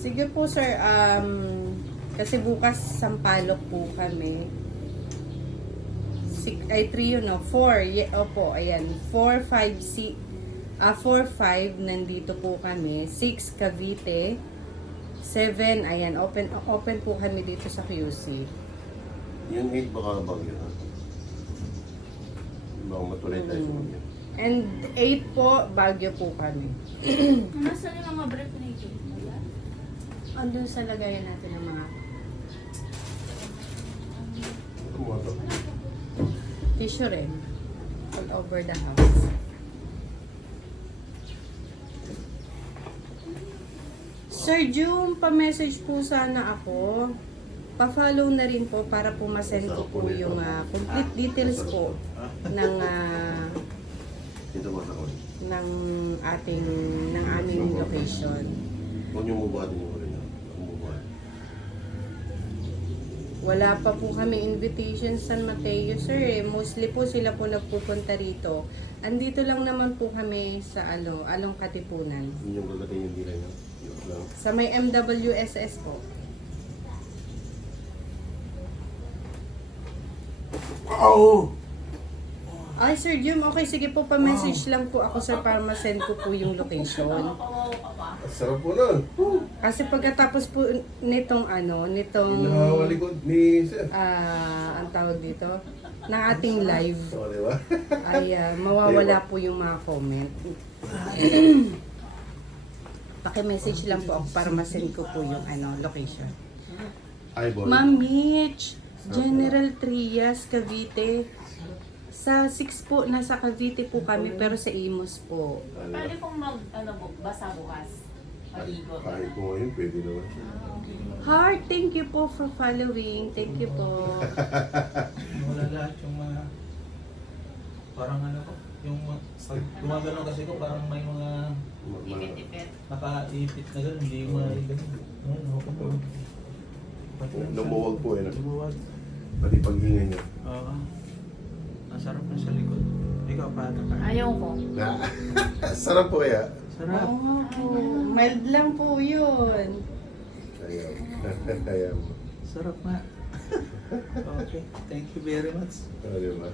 Sige po sir, kasi bukas Sampaloc po kami. 3 yun, no? 4, opo, ayan. 4, 5, nandito po kami. 6, Cavite. 7, ayan, open po kami dito sa QC. Yung 8 baka bagyo na. Baka matuloy tayo sa bagyo. And 8 po, Baguio po kami. Nasaan yung mga brief na ito? Andun sa lagayan natin ng mga Ito mo ito. tissue rin. All over the house. Sir June, pa-message po sana ako. Pa-follow na rin po para po masend ko po yung complete details po ng Dito mo sa kawin. ng aming location. Huwag niyo mubuhatin yung ulo niya. Mubuhat. Wala pa po kami invitation San Mateo, sir. Mostly po sila po nagpupunta rito. Andito lang naman po kami sa Along Katipunan. Yun yung gagating yung dila niya. Yun lang. Sa may MWSS po. Oh! Ay, Sir Jim, okay, sige po, pa-message lang po ako, sir, para ma-send ko po yung location. Sarap po nun. Kasi pagkatapos po nitong Inawalikod ni Sir. ang tawag dito, na ating live, O, di ba? ay mawawala po yung mga comment. Paki-message lang po ako para ma-send ko po yung location. Ay, boy. Ma'am Mitch, General Trias, Cavite. Sa 6 po, nasa Cavite po kami, pero sa Imus po. Pwede pong basa bukas. Maligo. Kahit po ngayon, pwede naman. Heart, thank you po for following. Thank you po. Wala lahat yung mga parang ko, yung pag gumagano kasi ko parang may mga Ipit-ipit. nakaipit na gano'n, hindi mo ganun. Ako po. Lumuwag po eh. Lumuwag. Pati paghinga niya. Oo. Nasarap na sa likod. Ikaw, paano ka? Ayaw ko. Sarap po kaya. Sarap. Oo po. Mild lang po yun. Ayaw. Ayaw mo. Sarap nga. Okay. Thank you very much. O, di ba?